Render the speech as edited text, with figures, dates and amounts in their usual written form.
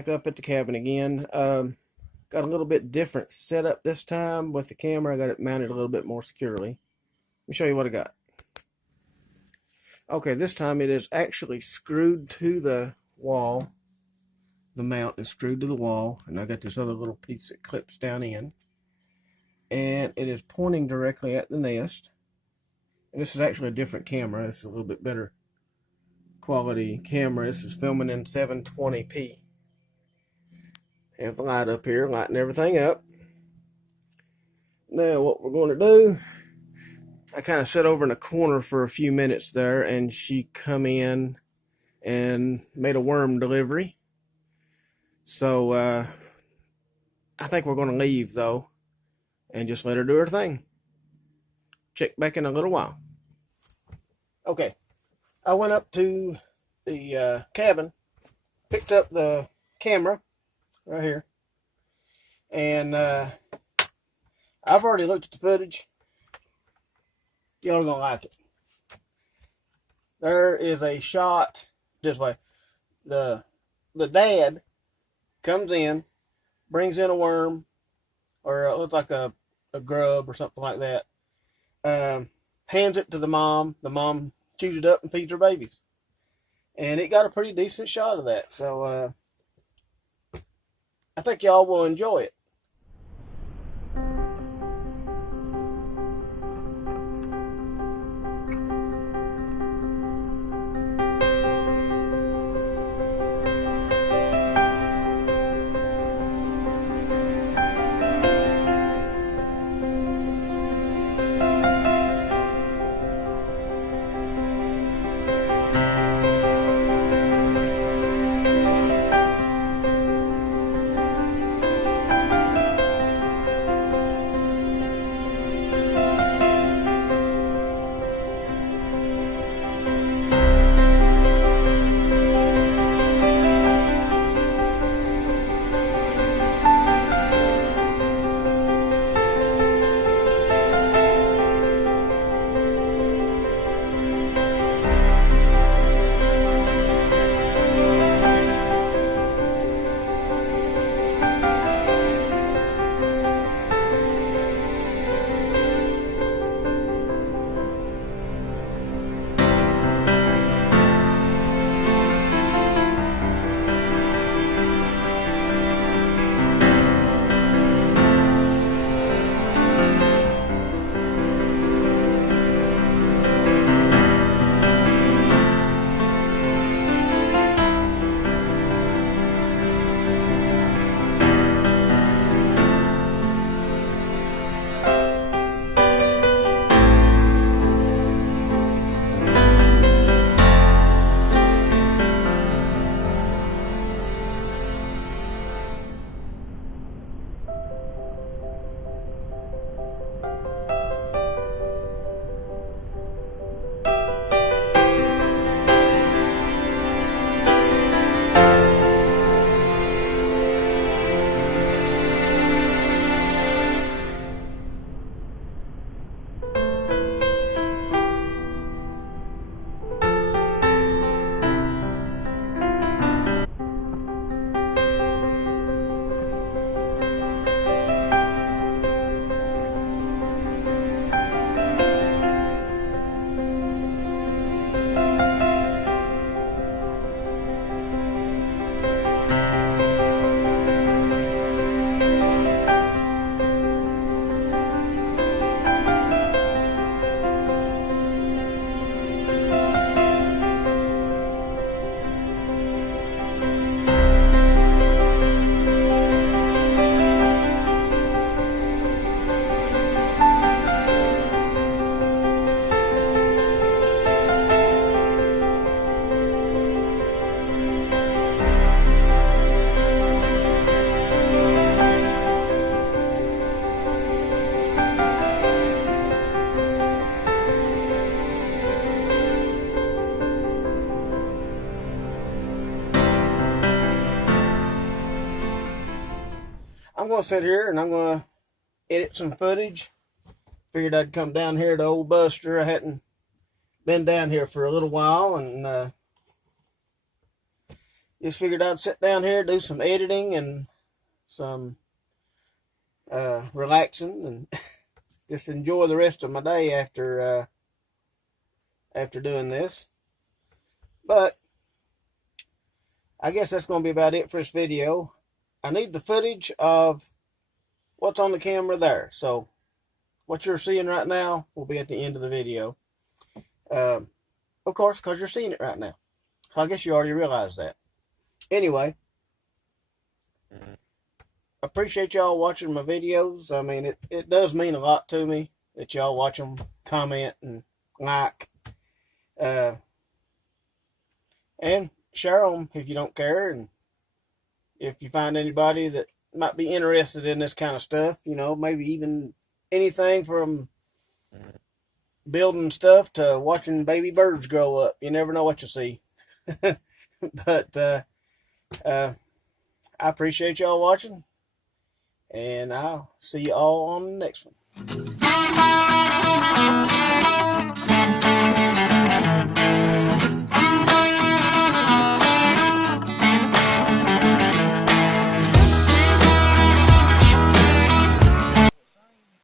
back up at the cabin again. Got a little bit different setup this time with the camera. I got it mounted a little bit more securely. Let me show you what I got. Okay, this time it is actually screwed to the wall. The mount is screwed to the wall, and I got this other little piece that clips down in. And it is pointing directly at the nest. And this is actually a different camera. This is a little bit better quality camera. This is filming in 720p. Have the light up here, lighting everything up. Now what we're going to do, I kind of sat over in a corner for a few minutes there, and she come in and made a worm delivery. So I think we're going to leave though and just let her do her thing. Check back in a little while. Okay, I went up to the cabin, picked up the camera right here, and I've already looked at the footage. Y'all are gonna like it. There is a shot this way. The dad comes in, brings in a worm, or it looks like a grub or something like that. Hands it to the mom. The mom chews it up and feeds her babies. And it got a pretty decent shot of that. So I think y'all will enjoy it. I'm going to sit here and I'm going to edit some footage. Figured I'd come down here to Old Buster. I hadn't been down here for a little while, and just figured I'd sit down here, do some editing and some relaxing, and just enjoy the rest of my day after doing this. But I guess that's going to be about it for this video. I need the footage of what's on the camera there. So what you're seeing right now will be at the end of the video. Of course, because you're seeing it right now. So I guess you already realized that. Anyway, appreciate y'all watching my videos. I mean, it does mean a lot to me that y'all watch them, comment, and like. And share them if you don't care. And if you find anybody that might be interested in this kind of stuff, you know, maybe even anything from building stuff to watching baby birds grow up. You never know what you'll see. But I appreciate y'all watching, and I'll see you all on the next one.